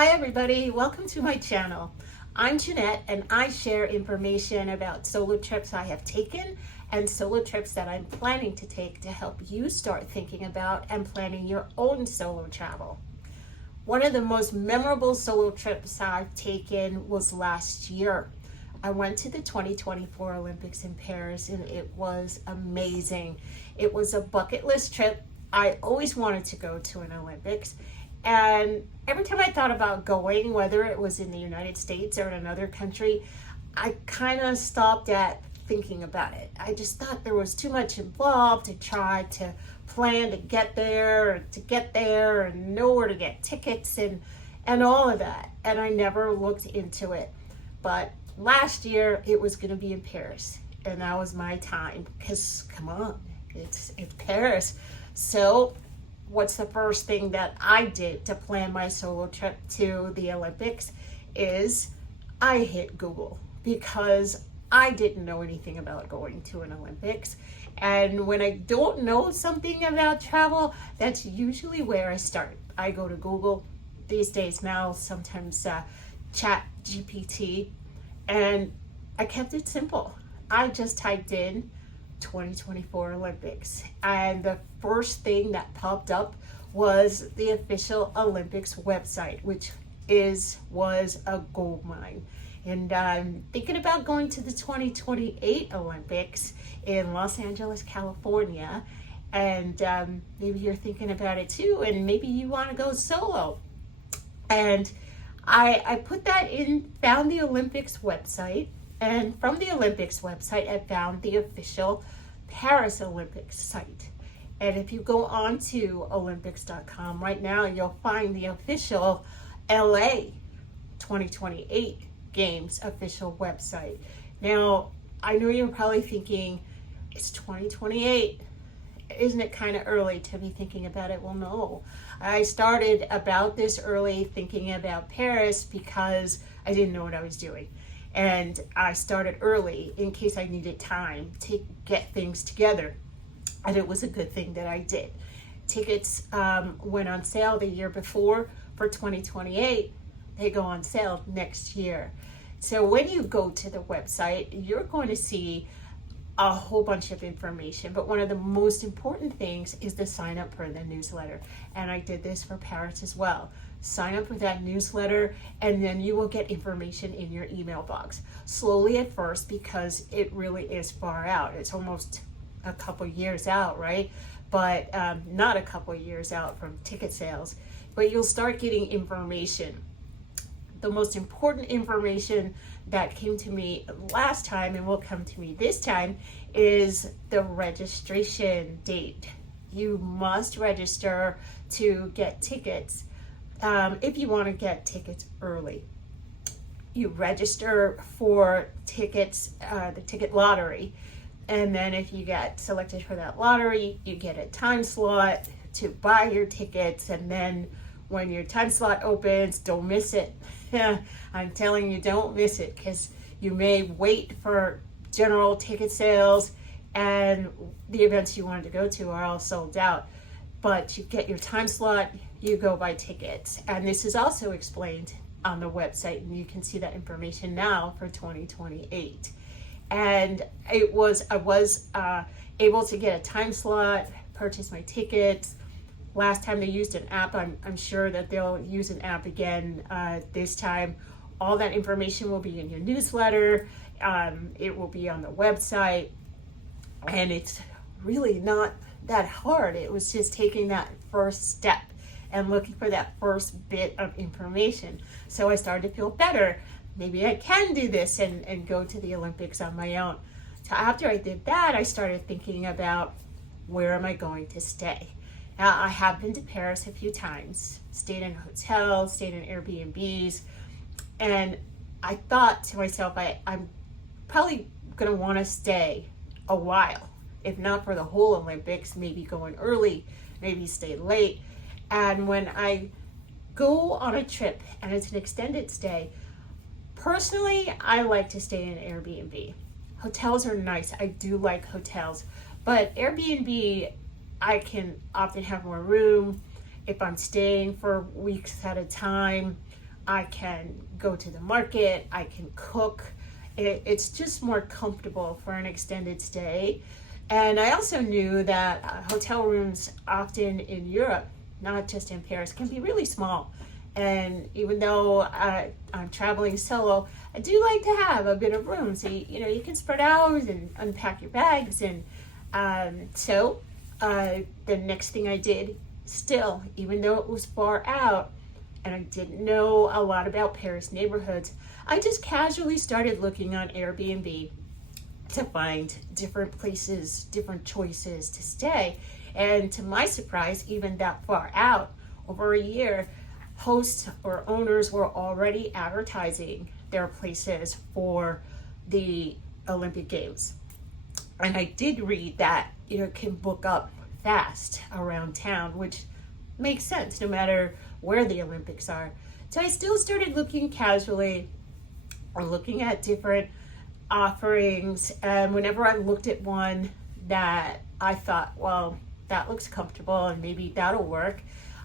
Hi everybody, welcome to my channel. I'm Jeanette and I share information about solo trips I have taken and solo trips that I'm planning to take to help you start thinking about and planning your own solo travel. One of the most memorable solo trips I've taken was last year. I went to the 2024 Olympics in Paris and it was amazing. It was a bucket list trip. I always wanted to go to an Olympics. And every time I thought about going, whether it was in the United States or in another country, I kind of stopped at thinking about it. I just thought there was too much involved to try to plan to get there and know where to get tickets and all of that. And I never looked into it. But last year it was going to be in Paris, and that was my time because come on, it's Paris. So what's the first thing that I did to plan my solo trip to the Olympics is I hit Google because I didn't know anything about going to an Olympics. And when I don't know something about travel, that's usually where I start. I go to Google these days now, sometimes Chat GPT, and I kept it simple. I just typed in 2024 Olympics, and the first thing that popped up was the official Olympics website, which was a gold mine. And I'm thinking about going to the 2028 Olympics in Los Angeles, California, and maybe you're thinking about it too, and maybe you want to go solo. And I put that in, found the Olympics website, and from the Olympics website, I found the official Paris Olympics site. And if you go on to Olympics.com right now, you'll find the official LA 2028 Games official website. Now, I know you're probably thinking, it's 2028. Isn't it kind of early to be thinking about it? Well, no. I started about this early thinking about Paris because I didn't know what I was doing. And I started early in case I needed time to get things together. And it was a good thing that I did. Tickets went on sale the year before for 2028. They go on sale next year. So when you go to the website, you're going to see a whole bunch of information, but one of the most important things is to sign up for the newsletter. And I did this for Paris as well. Sign up for that newsletter and then you will get information in your email box. Slowly at first, because it really is far out. It's almost a couple years out, right? But not a couple years out from ticket sales, but you'll start getting information. The most important information that came to me last time and will come to me this time is the registration date. You must register to get tickets if you want to get tickets early. You register for tickets, the ticket lottery, and then if you get selected for that lottery, you get a time slot to buy your tickets, and then when your time slot opens, don't miss it. I'm telling you, don't miss it, because you may wait for general ticket sales and the events you wanted to go to are all sold out. But you get your time slot, you go buy tickets. And this is also explained on the website, and you can see that information now for 2028. And I was able to get a time slot, purchase my tickets. Last time they used an app. I'm sure that they'll use an app again this time. All that information will be in your newsletter. It will be on the website. And it's really not that hard. It was just taking that first step and looking for that first bit of information. So I started to feel better. Maybe I can do this and go to the Olympics on my own. So after I did that, I started thinking about, where am I going to stay? Now, I have been to Paris a few times, stayed in hotels, stayed in Airbnbs, and I thought to myself, I'm probably going to want to stay a while, if not for the whole Olympics, maybe going early, maybe stay late. And when I go on a trip and it's an extended stay, personally, I like to stay in Airbnb. Hotels are nice. I do like hotels, but Airbnb, I can often have more room if I'm staying for weeks at a time. I can go to the market, I can cook. It's just more comfortable for an extended stay. And I also knew that hotel rooms often in Europe, not just in Paris, can be really small. And even though I'm traveling solo, I do like to have a bit of room. So, you can spread out and unpack your bags. And so the next thing I did, still, even though it was far out and I didn't know a lot about Paris neighborhoods, I just casually started looking on Airbnb to find different places, different choices to stay. And to my surprise, even that far out, over a year, hosts or owners were already advertising their places for the Olympic Games. And I did read that can book up fast around town, which makes sense no matter where the Olympics are. So I still started looking casually or looking at different offerings, and whenever I looked at one that I thought, well, that looks comfortable and maybe that'll work,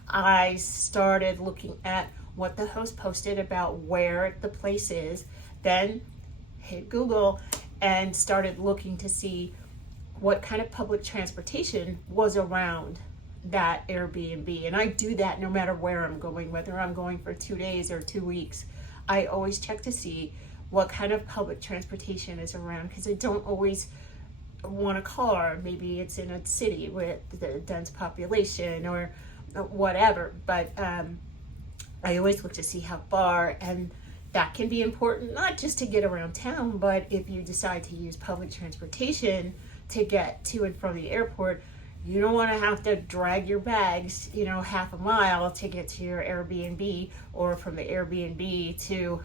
I started looking at what the host posted about where the place is, then hit Google and started looking to see what kind of public transportation was around that Airbnb. And I do that no matter where I'm going, whether I'm going for 2 days or 2 weeks. I always check to see what kind of public transportation is around, because I don't always want a car. Maybe it's in a city with the dense population or whatever, but I always look to see how far, and that can be important not just to get around town, but if you decide to use public transportation to get to and from the airport, you don't want to have to drag your bags, half a mile to get to your Airbnb, or from the Airbnb to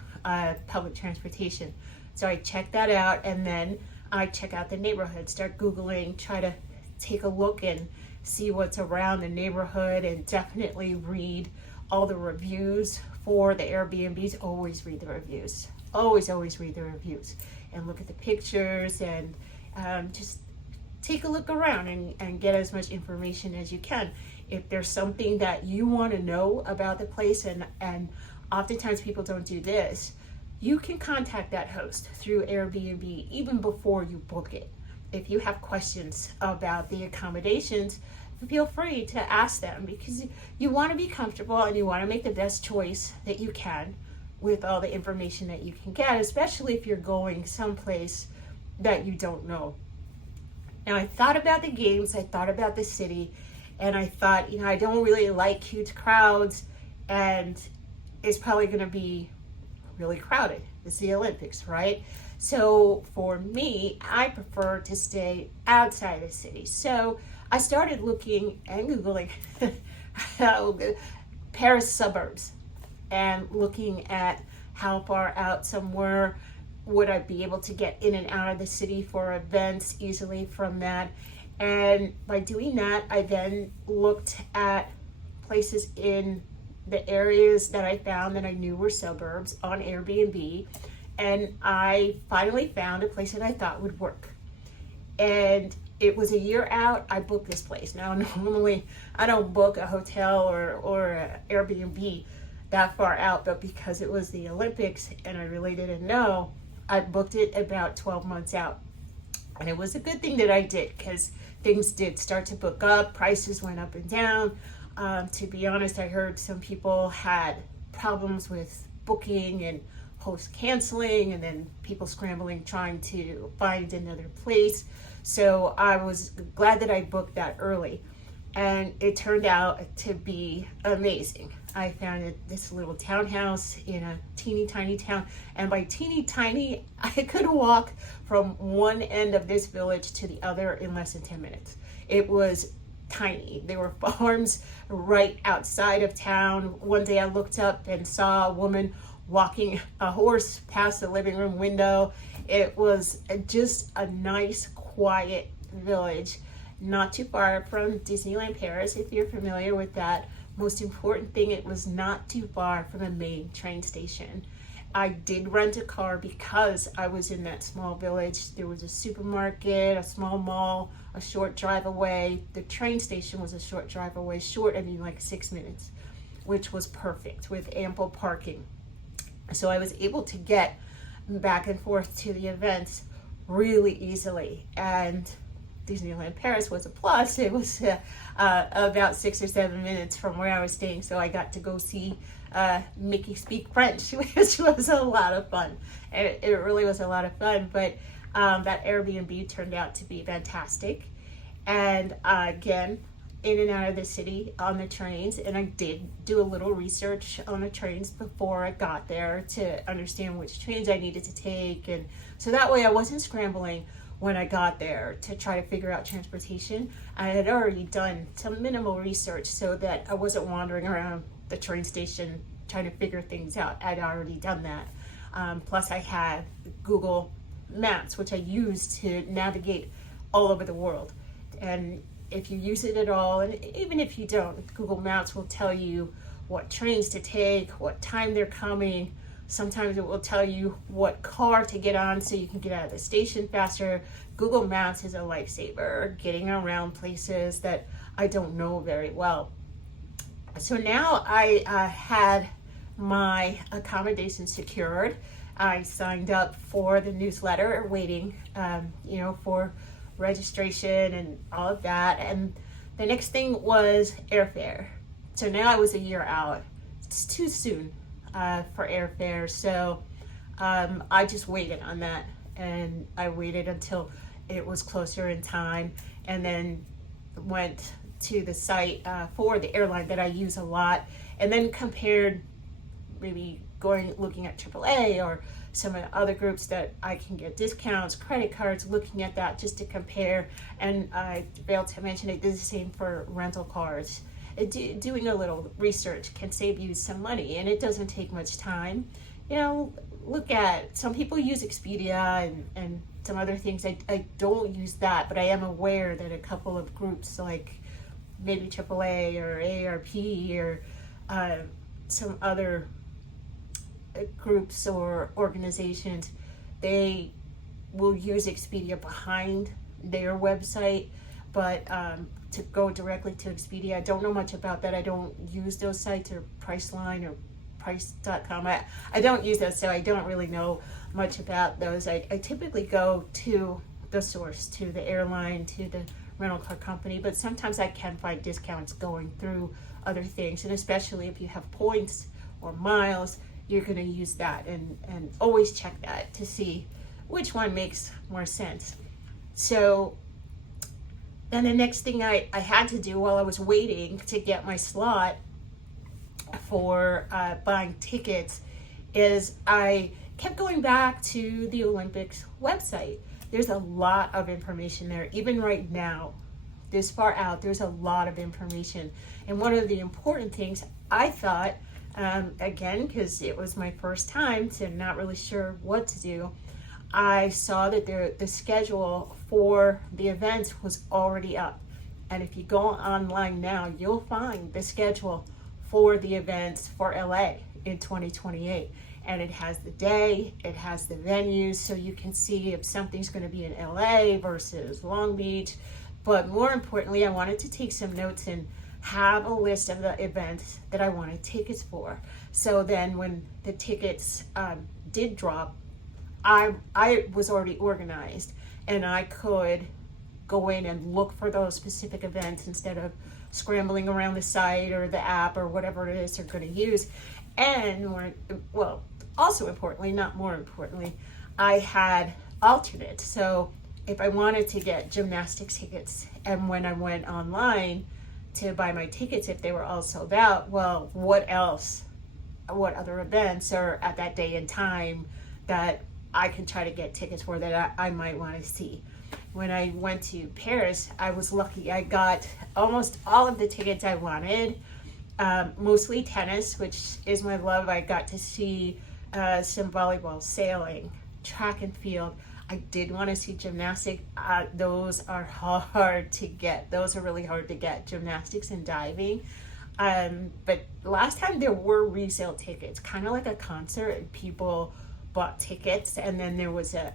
public transportation. So I check that out, and then I check out the neighborhood, start Googling, try to take a look and see what's around the neighborhood, and definitely read all the reviews for the Airbnbs. Always read the reviews. Always read the reviews and look at the pictures, and just take a look around and get as much information as you can. If there's something that you want to know about the place, and oftentimes people don't do this, you can contact that host through Airbnb even before you book it. If you have questions about the accommodations, feel free to ask them, because you want to be comfortable and you want to make the best choice that you can with all the information that you can get, especially if you're going someplace that you don't know. Now, I thought about the games, I thought about the city, and I thought, I don't really like huge crowds, and it's probably going to be really crowded. It's the Olympics, right? So for me, I prefer to stay outside the city. So I started looking and Googling Paris suburbs and looking at how far out some were. Would I be able to get in and out of the city for events easily from that? And by doing that, I then looked at places in the areas that I found that I knew were suburbs on Airbnb. And I finally found a place that I thought would work. And it was a year out, I booked this place. Now, normally I don't book a hotel or an Airbnb that far out, but because it was the Olympics and I really didn't know, I booked it about 12 months out. And it was a good thing that I did, because things did start to book up, prices went up and down. To be honest, I heard some people had problems with booking and hosts canceling, and then people scrambling trying to find another place. So I was glad that I booked that early, and it turned out to be amazing. I found this little townhouse in a teeny tiny town, and by teeny tiny, I could walk from one end of this village to the other in less than 10 minutes. It was tiny. There were farms right outside of town. One day I looked up and saw a woman walking a horse past the living room window. It was just a nice, quiet village, not too far from Disneyland Paris, if you're familiar with that. Most important thing, it was not too far from a main train station. I did rent a car because I was in that small village. There was a supermarket, a small mall, a short drive away. The train station was a short drive away. Short, I mean like 6 minutes, which was perfect with ample parking. So I was able to get back and forth to the events really easily. And Disneyland Paris was a plus. It was about 6 or 7 minutes from where I was staying, so I got to go see Mickey speak French, which was a lot of fun. It really was a lot of fun, but that Airbnb turned out to be fantastic. And again, in and out of the city on the trains, and I did do a little research on the trains before I got there to understand which trains I needed to take, and so that way I wasn't scrambling when I got there to try to figure out transportation. I had already done some minimal research so that I wasn't wandering around the train station trying to figure things out. I'd already done that. Plus I had Google Maps, which I used to navigate all over the world. And if you use it at all, and even if you don't, Google Maps will tell you what trains to take, what time they're coming. Sometimes it will tell you what car to get on so you can get out of the station faster. Google Maps is a lifesaver getting around places that I don't know very well. So now I had my accommodation secured. I signed up for the newsletter, waiting, for registration and all of that. And the next thing was airfare. So now I was a year out. It's too soon for airfare. So I just waited on that, and I waited until it was closer in time, and then went to the site for the airline that I use a lot, and then compared, maybe looking at AAA or some of the other groups that I can get discounts, credit cards, looking at that just to compare. And I failed to mention it did the same for rental cars. Doing a little research can save you some money, and it doesn't take much time. Look at, some people use Expedia and some other things. I don't use that, but I am aware that a couple of groups like maybe AAA or AARP or some other groups or organizations, they will use Expedia behind their website, but to go directly to Expedia, I don't know much about that. I don't use those sites, or Priceline or Price.com. I don't use those, so I don't really know much about those. I typically go to the source, to the airline, to the rental car company, but sometimes I can find discounts going through other things, and especially if you have points or miles, you're going to use that, and always check that to see which one makes more sense. So then the next thing I had to do while I was waiting to get my slot for buying tickets is I kept going back to the Olympics website. There's a lot of information there. Even right now, this far out, there's a lot of information. And one of the important things I thought, again, because it was my first time, so not really sure what to do, I saw that the schedule for the events was already up. And if you go online now, you'll find the schedule for the events for LA in 2028. And it has the day, it has the venues, so you can see if something's going to be in LA versus Long Beach. But more importantly, I wanted to take some notes and have a list of the events that I wanted tickets for. So then when the tickets did drop, I was already organized, and I could go in and look for those specific events instead of scrambling around the site or the app or whatever it is they're going to use. And also importantly, not more importantly, I had alternates. So if I wanted to get gymnastics tickets, and when I went online to buy my tickets, if they were all sold out, well, what else? What other events are at that day and time that I can try to get tickets for that I might want to see? When I went to Paris, I was lucky. I got almost all of the tickets I wanted, mostly tennis, which is my love. I got to see some volleyball, sailing, track and field. I did want to see gymnastics. Those are hard to get. Those are really hard to get, gymnastics and diving. But last time there were resale tickets, kind of like a concert, and people bought tickets, and then there was a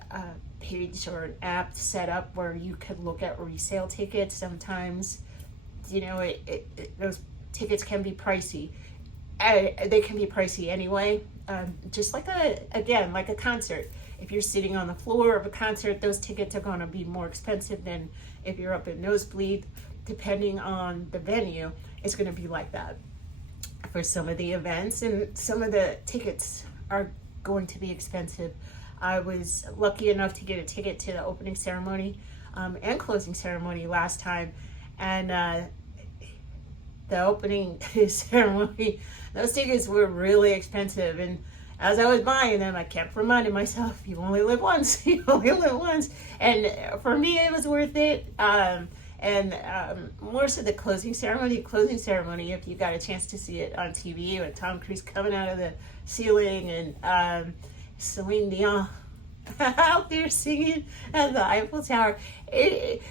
page or an app set up where you could look at resale tickets. Sometimes, those tickets can be pricey. They can be pricey anyway, just like like a concert. If you're sitting on the floor of a concert, those tickets are going to be more expensive than if you're up in nosebleed. Depending on the venue, it's going to be like that for some of the events, and some of the tickets are going to be expensive. I was lucky enough to get a ticket to the opening ceremony and closing ceremony last time, and the opening ceremony, those tickets were really expensive, and as I was buying them, I kept reminding myself, you only live once, you only live once. And for me, it was worth it. More so the closing ceremony, if you got a chance to see it on TV with Tom Cruise coming out of the ceiling and Celine Dion out there singing at the Eiffel Tower, it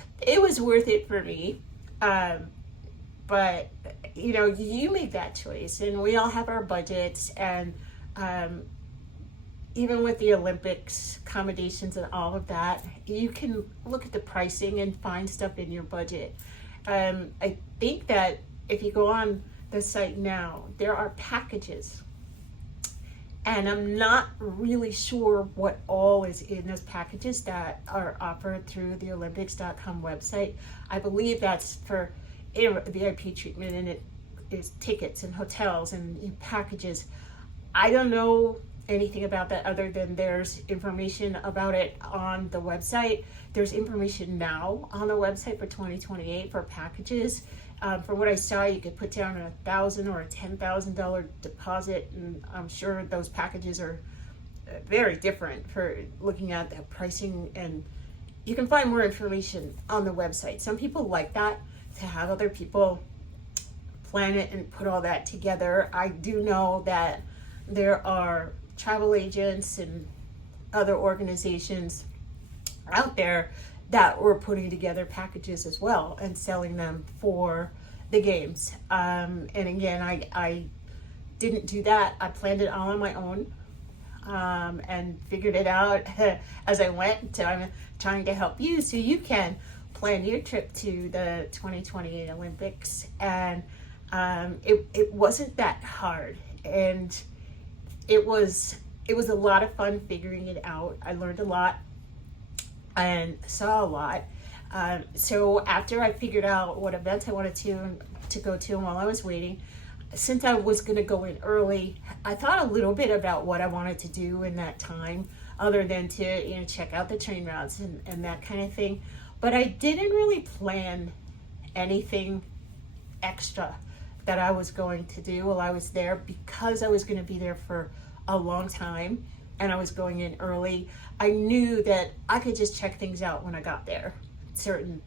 was worth it for me. But, you make that choice, and we all have our budgets, and even with the Olympics accommodations and all of that, you can look at the pricing and find stuff in your budget. I think that if you go on the site now, there are packages, and I'm not really sure what all is in those packages that are offered through the Olympics.com website. I believe that's for VIP treatment, and it is tickets and hotels and packages. I don't know anything about that other than there's information about it on the website. There's information now on the website for 2028 for packages. From what I saw, you could put down $1,000 or a $10,000 deposit, and I'm sure those packages are very different for looking at the pricing, and you can find more information on the website. Some people like that, to have other people plan it and put all that together. I do know that there are travel agents and other organizations out there that were putting together packages as well and selling them for the games. And again, I didn't do that. I planned it all on my own and figured it out as I went. So I'm trying to help you so you can plan your trip to the 2028 Olympics. And it wasn't that hard, and it was a lot of fun figuring it out. I learned a lot and saw a lot. So after I figured out what events I wanted to go to, and while I was waiting, since I was going to go in early, I thought a little bit about what I wanted to do in that time, other than to check out the train routes and that kind of thing. But I didn't really plan anything extra that I was going to do while I was there, because I was going to be there for a long time and I was going in early. I knew that I could just check things out when I got there, certain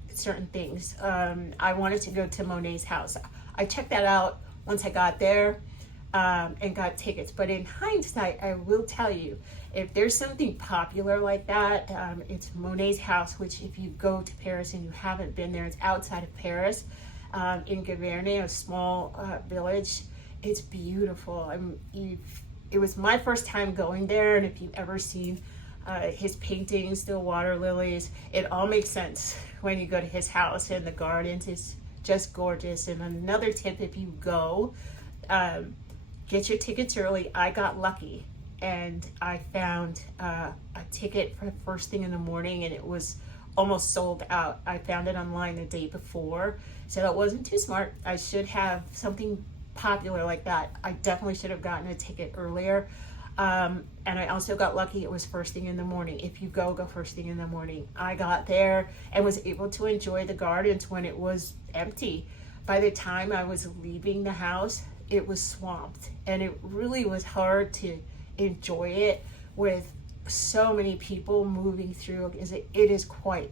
things. I wanted to go to Monet's house. I checked that out once I got there and got tickets. But in hindsight, I will tell you, if there's something popular like that, it's Monet's house, which if you go to Paris and you haven't been there, it's outside of Paris. In Giverny, a small village. It's beautiful. It was my first time going there, and if you've ever seen his paintings, the water lilies, it all makes sense when you go to his house, and the gardens is just gorgeous. And another tip, if you go, get your tickets early. I got lucky, and I found a ticket for first thing in the morning, and it was almost sold out. I found it online the day before, so that wasn't too smart. I should have something popular like that. I definitely should have gotten a ticket earlier. And I also got lucky. It was first thing in the morning. If you go first thing in the morning. I got there and was able to enjoy the gardens when it was empty. By the time I was leaving the house, it was swamped, and it really was hard to enjoy it with so many people moving through, because it is quite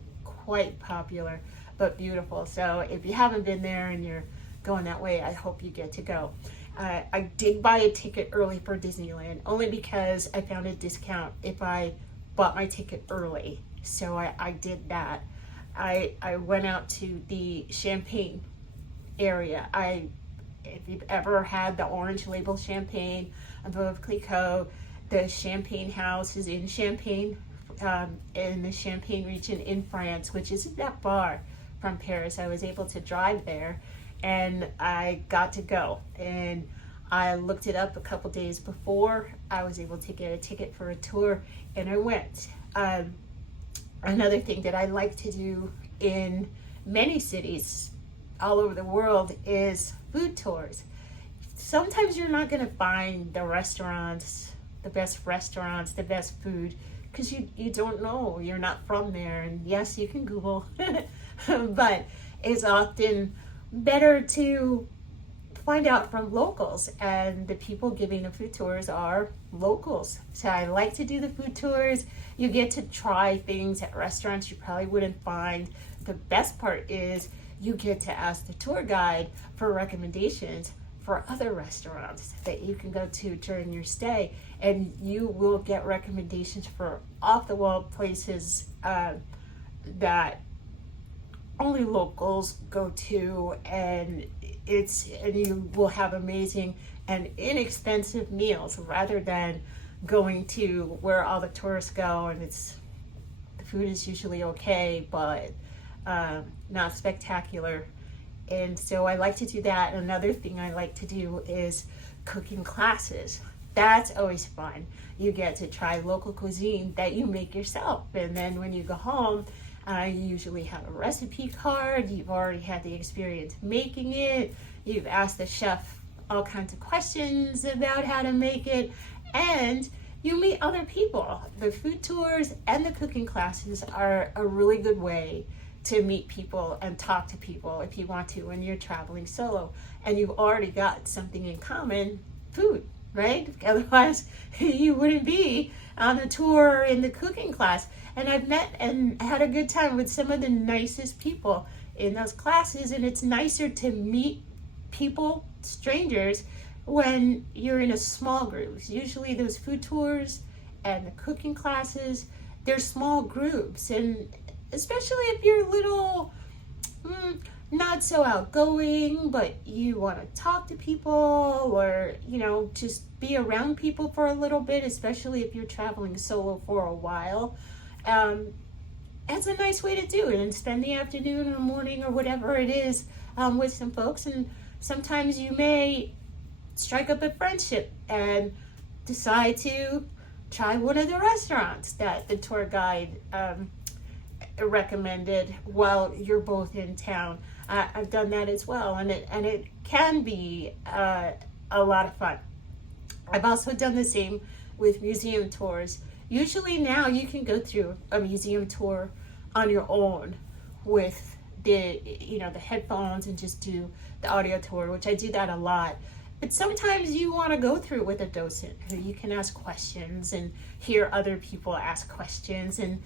popular, but beautiful. So if you haven't been there and you're going that way, I hope you get to go. I did buy a ticket early for Disneyland, only because I found a discount if I bought my ticket early. So I did that. I went out to the Champagne area. If you've ever had the orange label champagne of Veuve Clicquot, the Champagne house is in Champagne, in the Champagne region in France, which isn't that far from Paris. I was able to drive there, and I got to go, and I looked it up a couple days before. I was able to get a ticket for a tour, and I went. Another thing that I like to do in many cities all over the world is food tours. Sometimes you're not going to find the best restaurants, the best food, because you don't know. You're not from there. And yes, you can Google, but it's often better to find out from locals, and the people giving the food tours are locals. So I like to do the food tours. You get to try things at restaurants you probably wouldn't find. The best part is you get to ask the tour guide for recommendations for other restaurants that you can go to during your stay, and you will get recommendations for off-the-wall places that only locals go to, and you will have amazing and inexpensive meals rather than going to where all the tourists go, and the food is usually okay, but not spectacular. And so I like to do that. Another thing I like to do is cooking classes. That's always fun. You get to try local cuisine that you make yourself, and then when you go home, you usually have a recipe card. You've already had the experience making it. You've asked the chef all kinds of questions about how to make it, and you meet other people. The food tours and the cooking classes are a really good way to meet people and talk to people if you want to when you're traveling solo and you've already got something in common, food, right? Otherwise, you wouldn't be on the tour or in the cooking class. And I've met and had a good time with some of the nicest people in those classes, and it's nicer to meet people, strangers, when you're in a small groups. Usually those food tours and the cooking classes, they're small groups, and especially if you're a little not so outgoing, but you want to talk to people, or just be around people for a little bit, especially if you're traveling solo for a while. It's a nice way to do it, and spend the afternoon or morning or whatever it is with some folks. And sometimes you may strike up a friendship and decide to try one of the restaurants that the tour guide recommended while you're both in town. I've done that as well, and it can be a lot of fun. I've also done the same with museum tours. Usually now you can go through a museum tour on your own with the headphones and just do the audio tour, which I do that a lot. But sometimes you want to go through with a docent who you can ask questions and hear other people ask questions, and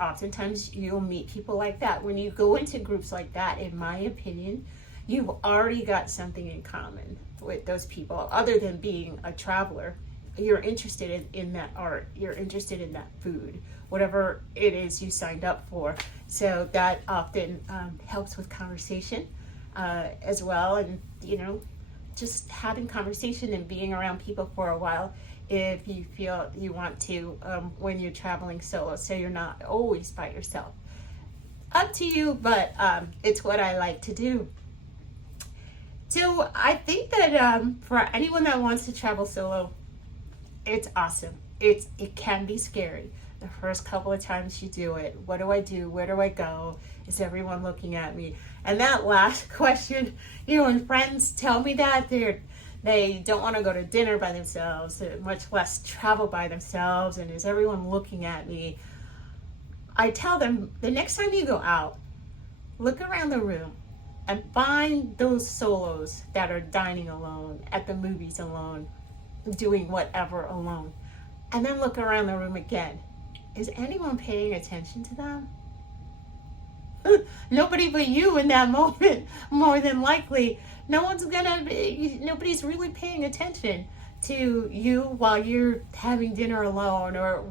oftentimes you'll meet people like that. When you go into groups like that, in my opinion, you've already got something in common with those people other than being a traveler. You're interested in that art, you're interested in that food, whatever it is you signed up for. So that often helps with conversation as well, and just having conversation and being around people for a while if you feel you want to when you're traveling solo, so you're not always by yourself. Up to you, but it's what I like to do. So I think that for anyone that wants to travel solo, it's awesome. It can be scary the first couple of times you do it. What do I do? Where do I go? Is everyone looking at me? And that last question, when friends tell me that they don't want to go to dinner by themselves, much less travel by themselves, and is everyone looking at me? I tell them, the next time you go out, look around the room and find those solos that are dining alone, at the movies alone, doing whatever alone. And then look around the room again. Is anyone paying attention to them? Nobody but you in that moment, more than likely. Nobody's really paying attention to you while you're having dinner alone, or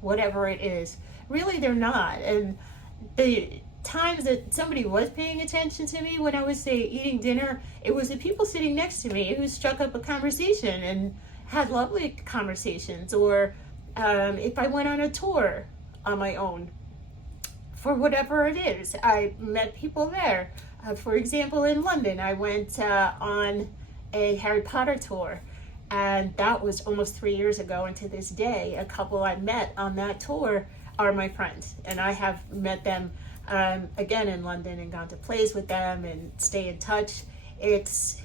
whatever it is. Really, they're not. And the times that somebody was paying attention to me when I was, say, eating dinner, it was the people sitting next to me who struck up a conversation and had lovely conversations. Or if I went on a tour on my own, for whatever it is, I met people there. For example, in London, I went on a Harry Potter tour. And that was almost 3 years ago. And to this day, a couple I met on that tour are my friends. And I have met them again in London and gone to plays with them and stay in touch. It's,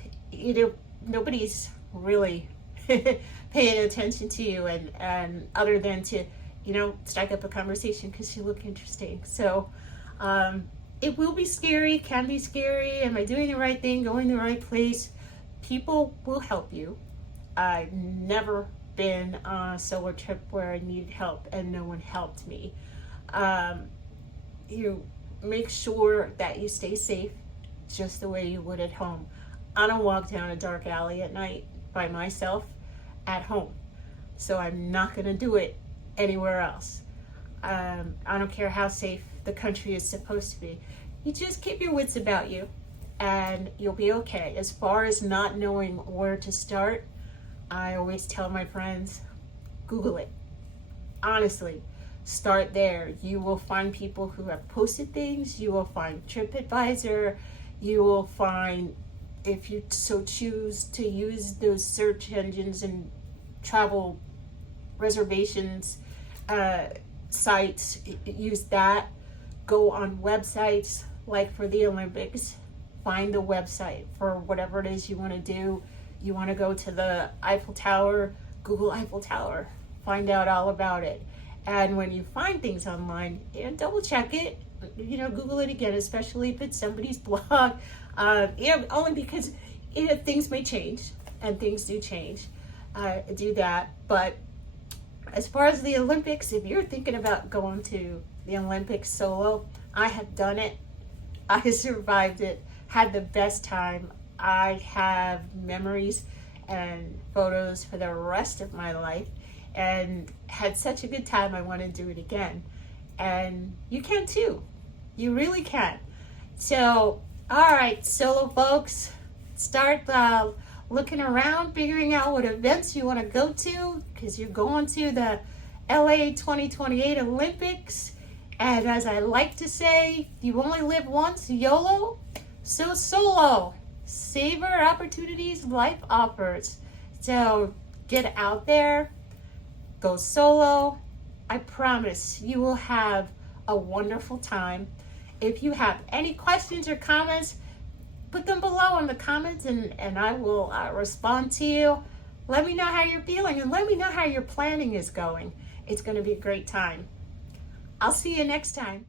nobody's really paying attention to you and other than to, strike up a conversation because you look interesting. So it will be scary, can be scary. Am I doing the right thing, going the right place? People will help you. I've never been on a solo trip where I needed help and no one helped me. You make sure that you stay safe just the way you would at home. I don't walk down a dark alley at night by myself at home, so I'm not going to do it anywhere else. I don't care how safe the country is supposed to be. You just keep your wits about you and you'll be okay. As far as not knowing where to start, I always tell my friends, Google it. Honestly, start there. You will find people who have posted things. You will find TripAdvisor. You will find, if you so choose to use those search engines and travel reservations sites, use that. Go on websites like for the Olympics. Find the website for whatever it is you want to do. You want to go to the Eiffel Tower, Google Eiffel Tower. Find out all about it. And when you find things online, double check it. Google it again, especially if it's somebody's blog. Only because things may change, and things do change. Do that. But as far as the Olympics, if you're thinking about going to the Olympics solo, I have done it. I survived it. Had the best time. I have memories and photos for the rest of my life and had such a good time. I want to do it again. And you can too. You really can. So, all right, solo folks, start looking around, figuring out what events you want to go to because you're going to the LA 2028 Olympics. And as I like to say, you only live once, YOLO, so solo. Savor opportunities life offers. So get out there, go solo. I promise you will have a wonderful time. If you have any questions or comments, put them below in the comments and I will respond to you. Let me know how you're feeling and let me know how your planning is going. It's going to be a great time. I'll see you next time.